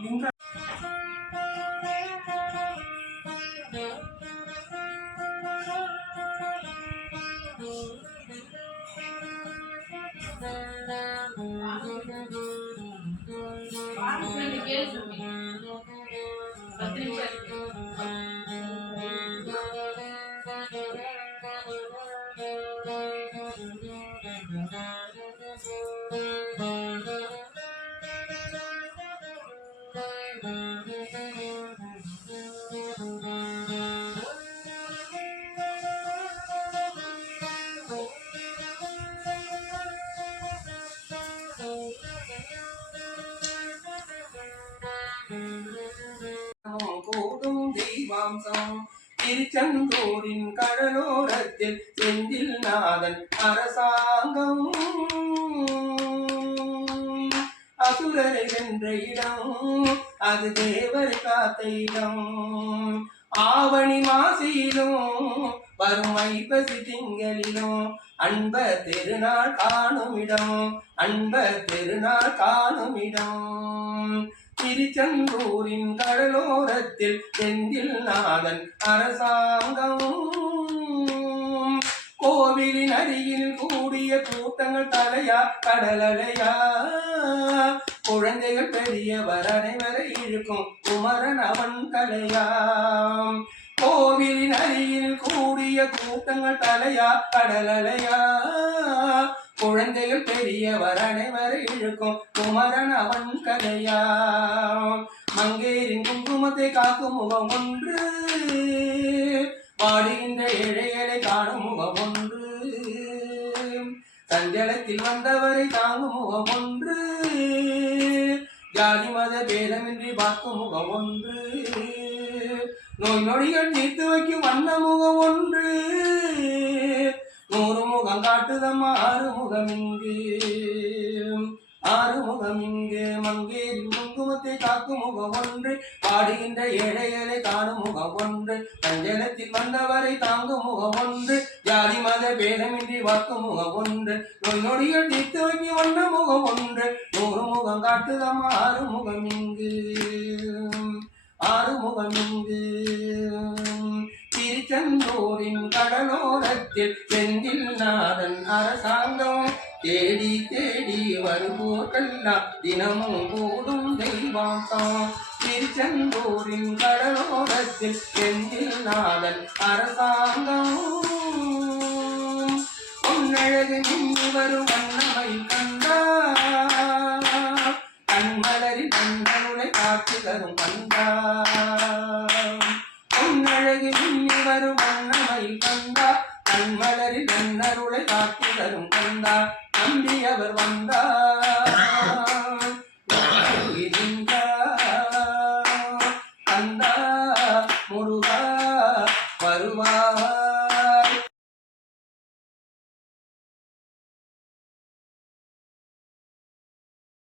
லிங்க கூடும் தெய்வாம்சம் திருச்செந்தூரின் கடலோரத்தில் செந்தில் நாதன் அரசாங்கம் அசுரரை வென்ற இடம் அது தேவர் காத்த இடம் ஆவணி மாசியிலும் வரும் ஐப்பசி திங்களிலும் அன்ப திருநாள் காணுமிடம் அன்ப திருநாள் காணுமிடம் திருச்செந்தூரின் கடலோரத்தில் செந்தில் நாதன் அரசாங்கம் கோவிலின் அருகில் கூடிய கூட்டங்கள் தலையா கடலலையா குழந்தைகள் பெரியவர் அனைவரை இழுக்கும் குமரன் அவன் கலையாம் கோவிலின் அருகில் கூடிய கூட்டங்கள் தலையா கடலலையா குழந்தைகள் பெரியவர் அனைவரை இழுக்கும் குமரன் அவன் கலையாம் மங்கேரின் குங்குமத்தை காக்கும் முகம் ஒன்று பாடுகின்ற ஏழைகளை காணும் முகம் ஒன்று சஞ்சலத்தில் வந்தவரை தாங்கும் முகம் ஒன்று ஜாதி மத பேதமின்றி பார்க்கும் முகம் ஒன்று நோய் நொடிகள் தீர்த்து வைக்கும் வண்ண முகம் ஒன்று 100 முகம் காட்டுதம்மா ஆறுமுகம் இங்கு மங்கேரின் குங்குமத்தை காக்கும் முகம் ஒன்று பாடுகின்ற ஏழைகளை காணும் முகம் ஒன்று சஞ்சலத்தில் வந்தவரை தாங்கும் முகம் ஒன்று ஜாதி மத பேதமின்றி வாக்கும் முகம் ஒன்று நோய் நொடிகள் தீர்த்து வைக்கும் வண்ண முகம் ஒன்று 100 முகம் காட்டுதம்மா ஆறுமுகம் இங்கு திருச்செந்தூரின் கடலோரத்தில் செந்தில் நாதன் அரசாங்கம் தேடி தேடி வருவோர்க்கெல்லாம் தினமும் கூடும் தெய்வாம்சம் திருச்செந்தூரின் கடலோரத்தில் செந்தில் நாதன் அரசாங்கம் பொன்னழகு நின்று வரும் வண்ணமை கண்டா கண்மலரில் கண்ணனுரை காட்சி தரும் கண்டா பொன்னழகு நின்று வரும் வண்ணமையில் கண்டா கண்மலரில் கண்ணருளை காட்சி தரும் கண்டா நம்பி அவர் வந்தார்